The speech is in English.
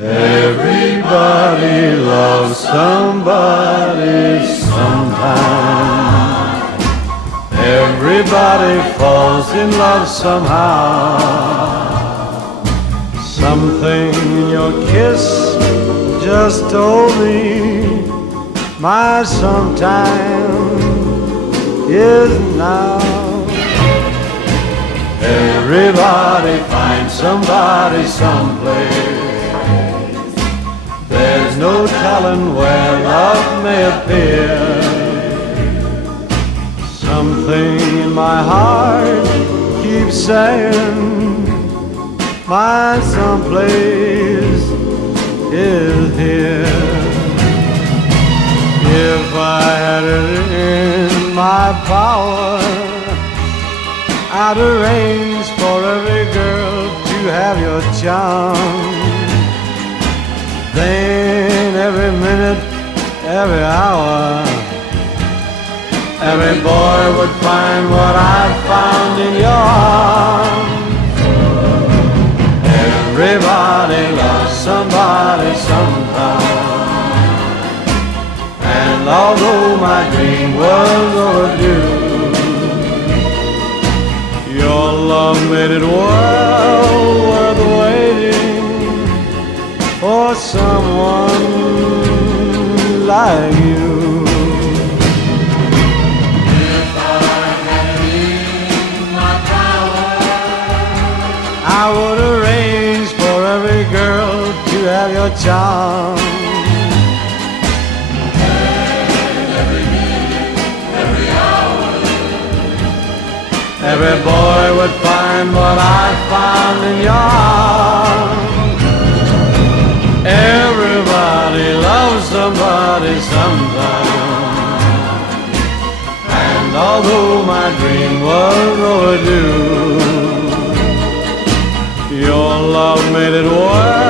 Everybody loves somebody sometime. Everybody falls in love somehow. Something in your kiss just told me my sometime is now. Everybody finds somebody someplace. There's no telling where love may appear. Something in my heart keeps saying my someplace is here. If I had it in my power, I'd arrange for every girl to have your charm. Then every minute, every hour, every boy would find what I found in your arms. Everybody loves somebody sometime. And although my dream was overdue, your love made it well worth waiting for someone like you. If I had it in my power, I would arrange for every girl to have your charm. and every minute, every hour, Every boy would find what I found in your arms. Everybody loves somebody sometime. And although my dream was overdue, your love made it worth